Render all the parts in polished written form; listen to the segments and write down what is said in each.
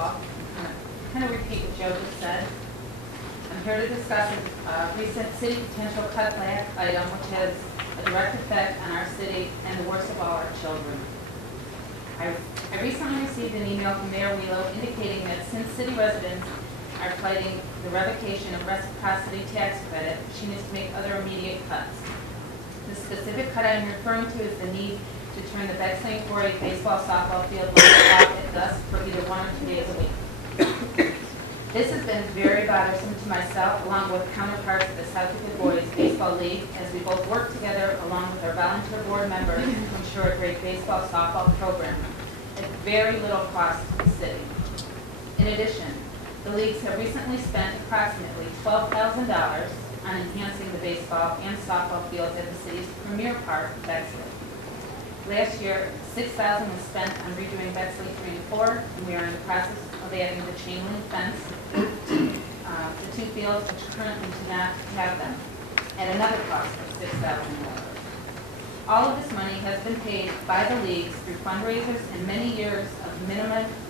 softball. Kind of repeat what Joe just said. I'm here to discuss a recent city potential cutback item which has a direct effect on our city and the worst of all, our children. I recently received an email from Mayor Wheelo indicating that since city residents are fighting the revocation of reciprocity tax credit, she needs to make other immediate cuts. The specific cut I'm referring to is the need to turn the Bexley 4A baseball softball field off at dusk for either 1 or 2 days a week. This has been very bothersome to myself, along with counterparts of the South Euclid Boys Baseball League, as we both work together along with our volunteer board members to ensure a great baseball softball program at very little cost to the city. In addition, the leagues have recently spent approximately $12,000 on enhancing the baseball and softball fields at the city's premier park, Bexley. Last year, $6,000 was spent on redoing Bexley 3 and 4, and we are in the process of adding the chain link fence to the 2 fields which currently do not have them, at another cost of $6,000. All of this money has been paid by the leagues through fundraisers and many years of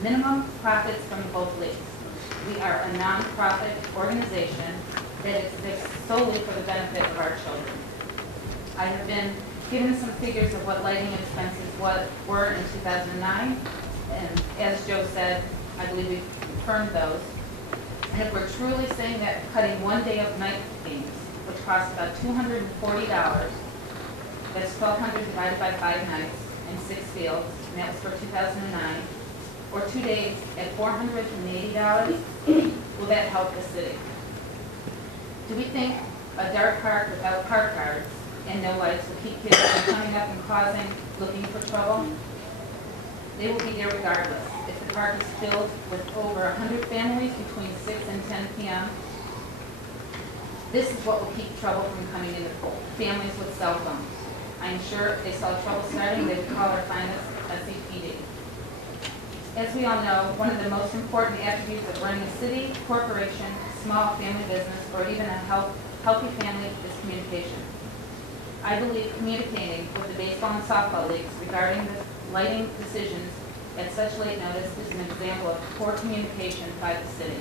minimum profits from both leagues. We are a non-profit organization that exists solely for the benefit of our children. I have been given some figures of what lighting expenses were in 2009, and as Joe said, I believe we've confirmed those. And if we're truly saying that cutting 1 day of night games, which costs about $240, that's $1,200 divided by 5 nights and 6 fields, and that was for 2009, or 2 days at $480, will that help the city? Do we think a dark park without park guards and no lights will keep kids from coming up and looking for trouble? They will be there regardless. If the park is filled with over 100 families between 6 and 10 p.m., this is what will keep trouble from coming in the pool. Families with cell phones. I am sure if they saw trouble starting, they would call our finest SCPD. As we all know, one of the most important attributes of running a city, corporation, small family business, or even a healthy family is communication. I believe communicating with the baseball and softball leagues regarding the lighting decisions at such late notice is an example of poor communication by the city.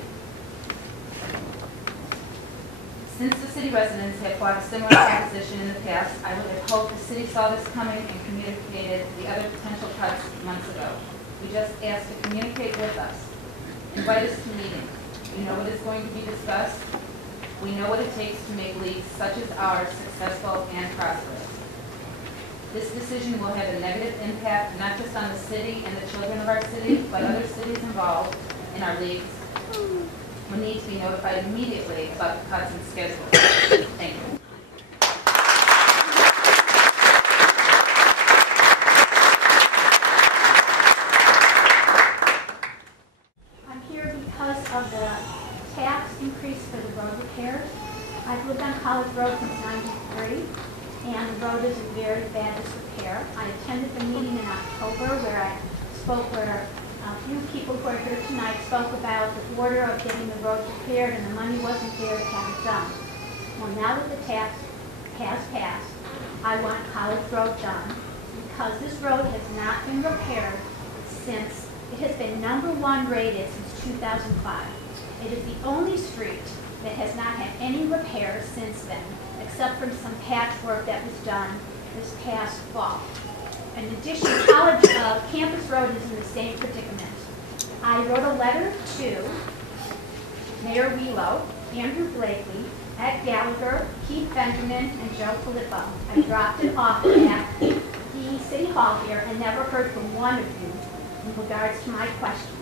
Since the city residents have fought a similar opposition in the past, I would have hoped the city saw this coming and communicated the other potential cuts months ago. We just asked to communicate with us. Invite us to meetings. We know what is going to be discussed. We know what it takes to make leagues such as ours successful and prosperous. This decision will have a negative impact not just on the city and the children of our city, but other cities involved in our leagues will need to be notified immediately about the cuts and schedules. Thank you. I'm here because of the tax increase for the road repairs. I've lived on College Road since '93, and the road is in very bad disrepair. I attended the meeting in October where a few people who are here tonight spoke about the order of getting the road repaired, and the money wasn't there to have it done. Well, now that the tax has passed, I want College Road done because this road has not been repaired since it has been #1 rated since 2005. It is the only street that has not had any repairs since then, except for some patchwork that was done this past fall. In addition, Campus Road is in the same predicament. I wrote a letter to Mayor Wheelo, Andrew Blakely, Ed Gallagher, Keith Benjamin, and Joe Filippo. I dropped it off at the City Hall here and never heard from one of you in regards to my question.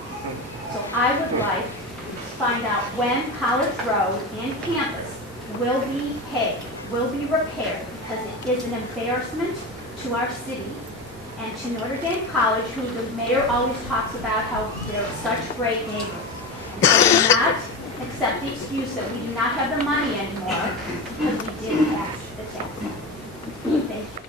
So I would like to find out when College Road and campus will be paved, will be repaired, because it is an embarrassment to our city and to Notre Dame College, who the mayor always talks about how they're such great neighbors. And I will not accept the excuse that we do not have the money anymore because we did pass the tax. Thank you.